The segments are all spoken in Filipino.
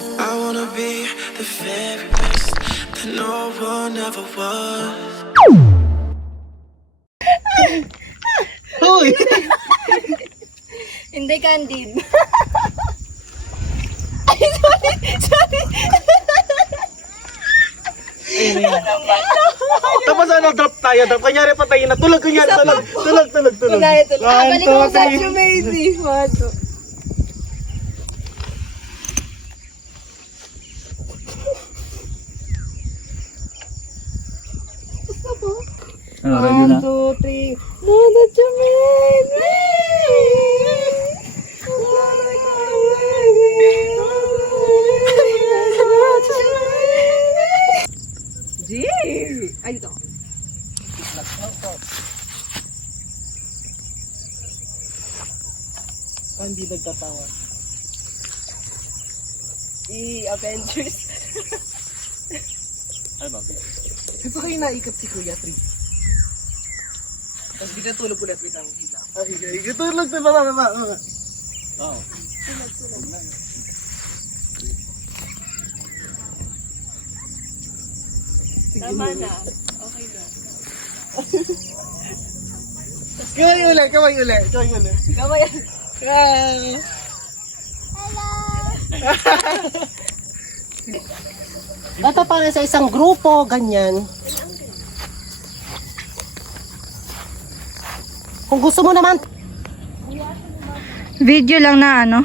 I wanna be the very best that no one ever was. Hoy! Hindi, Candid. Tapos ano, drop tayo. Drop. Kanyari patayin na. Tulog, kunyari. Tulog. Kunwari tuloy. Balik two, ako sa three. Shumazy. Mato. One, two, three. Mama Shumazy! Gee! Ay, ito. Hindi nagtatawa. Avengers. Ano ba? Ito kayo naikot si Kuya Tri. Tapos bigla tulog ulit with ang higa. Higa. Tulog na mama. Oo. Tama na. Okay na. Kamay ulit. Gamay. Dapat para sa isang grupo, ganyan. Kung gusto mo naman. Video lang na ano.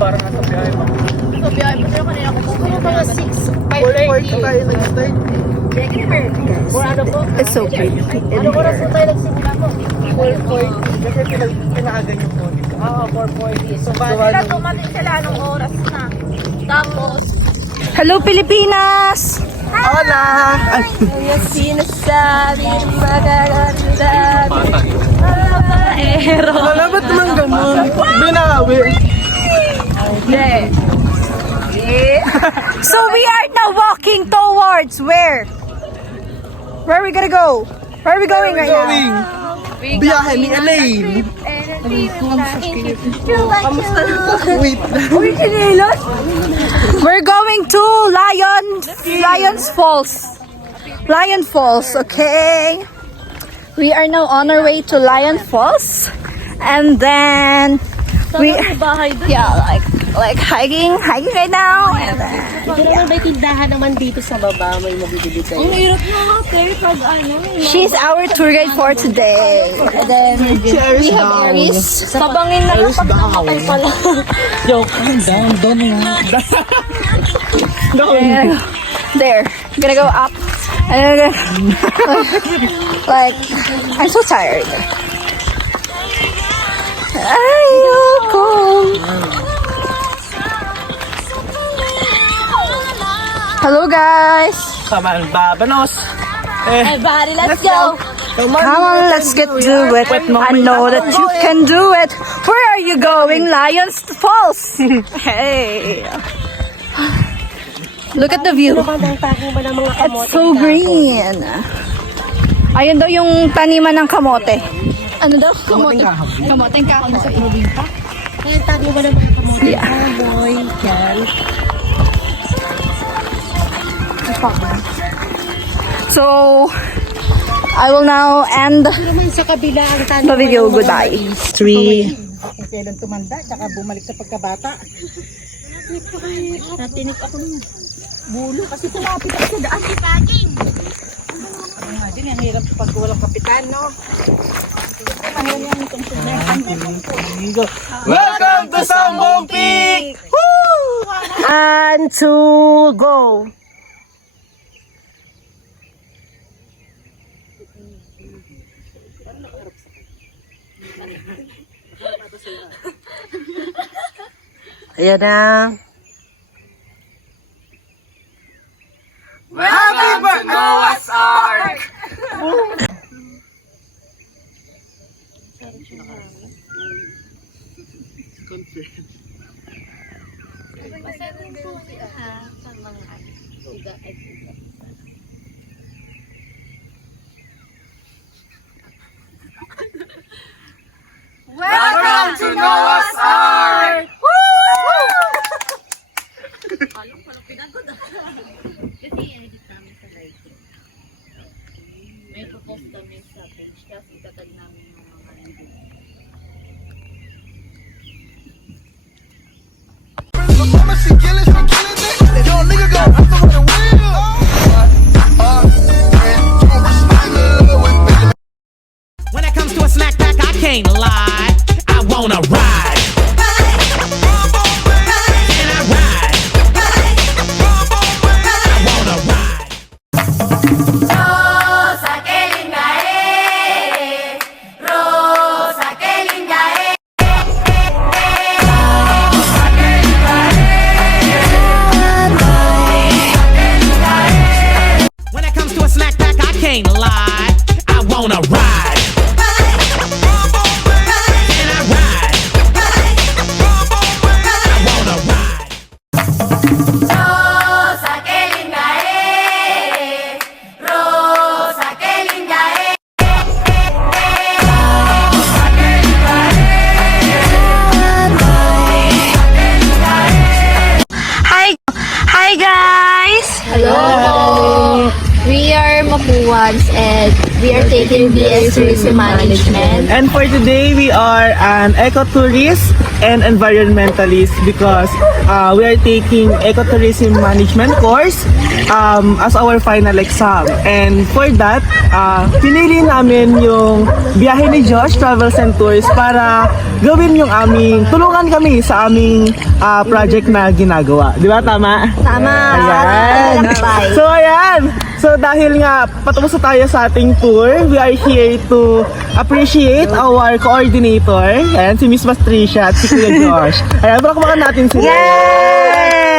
Parang nasa biyahe pa. Mga 6. 4:40 tayo nag-start. It's so pretty. Ano oras mo tayo nagsimula mo? 4:40. Kasi pinaagan yung phone. Oo, 4:40. So, Sila dumating sila anong oras na. Tapos, Hello Pilipinas! Hola! Ay, Yung sinasabing magaganda babaero. wala ba't naman ganun? Binawi. So we are now walking towards where? Where are we gonna go? Where are we going right now? Biyahe ni Elaine. Wait lang. We're going to Lions Falls. Lion Falls, okay? We are now on our way to Lion Falls. And then like hiking right now. And then, Ito naman may tindahan naman dito sa baba. May mabibili kayo. she's our tour guide for today. And then we have Aries. Sabangin na lang pag namatay pala. Joke. Down nga. And there. I'm gonna go up. And then like, I'm so tired. Ayoko. Hello guys. Come on, babanos. Everybody, let's go. Come Come on, let's get do it. I know that you can do it. Where are you going? Lions Falls. Hey. Look at the view. It's so green. Ayun daw yung taniman ng kamote. Ano daw? Kamote. Kamoteng kahoy sa probinsya. Ayun, tabi mo naman ang kamote. Yeah. Boy, yan. So, I will now end Naman sa kabila ang tanong. the video. Goodbye. 3. kailan tumanda, tsaka bumalik sa pagkabata. Natinik ako ng bulo kasi tumapit ako sa daan. Imagine, ang hirap pag walang kapitan, no? Welcome to Sambong Peak! And to go. Ayan na. Welcome to Noah's Ark! Welcome to Noah's Ark! May propose kami sa page kasi itatag namin yung mga hindi. When it comes to a snack pack, I can't lie. I wanna ride. Can I ride? I wanna ride. When it comes to a snack pack, I can't lie. I wanna ride. Can I ride? I wanna ride. Hi guys! Hello! We are Mapuans and we are taking BS Tourism Management. And for today, we are an ecotourist and environmentalist because we are taking ecotourism management course as our final exam. And for that, pinili namin yung biyahe ni Josh Travels and Tours para gawin yung tulungan kami sa aming project na ginagawa. Di ba? Tama? Tama! Ayan. Bye! So ayan. So dahil nga patapos na tayo sa ating tour, we are here to appreciate our coordinator. Ayan, si Miss Patricia at si Kuya Josh. Ayan, palakpakan natin sila.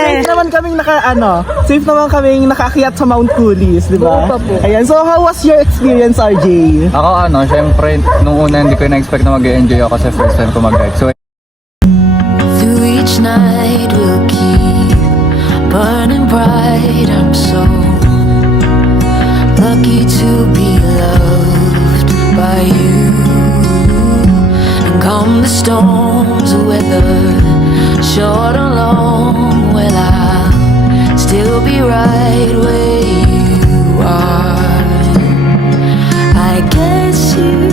Safe naman kaming safe naman kaming nakaakyat sa Mount Coolies, di ba? Ayan, so how was your experience, RJ? Ako syempre, nung una hindi ko na-expect na mag-enjoy ako kasi first time ko mag-ride. So, Through each night we'll keep burning bright. I'm so lucky to be loved by you. And come the storms of weather, short or long, well I'll still be right where you are. I guess you